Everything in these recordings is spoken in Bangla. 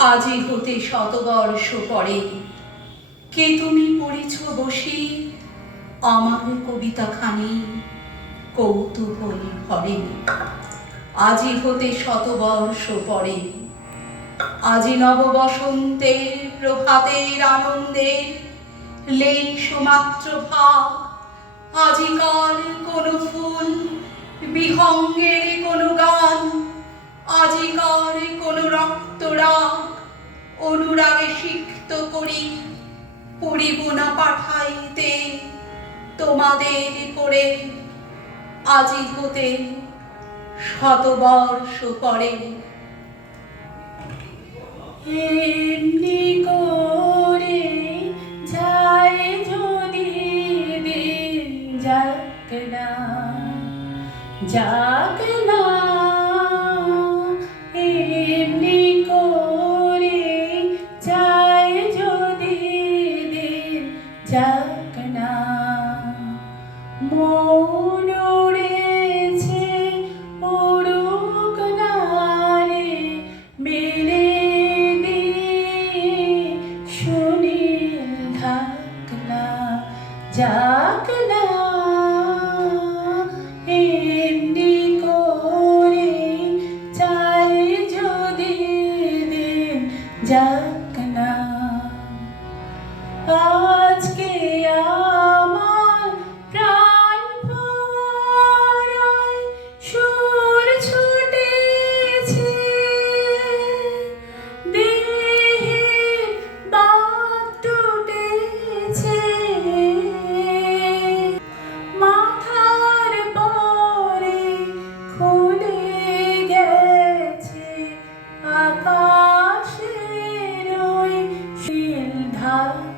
আজি হতে শতবর্ষ পরে। কে তুমি পড়েছ বসি? আমার কবিতা খানি কৌতূহল ভরে। আজি হতে শতবর্ষ পরে। আজি নব বসন্তের প্রভাতের আনন্দের লেশমাত্র ভাব আজিকার কোন ফুল, বিহঙ্গের কোন গান। আজিকার কোন রক্তরাগ অনুরাগে সিক্ত করি পড়িব পাঠাইতে তোমাদের করে আজি হতে শতবর্ষ পরে। এমনি করে যায় যদি দিন যাক না, যাক দিন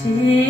সে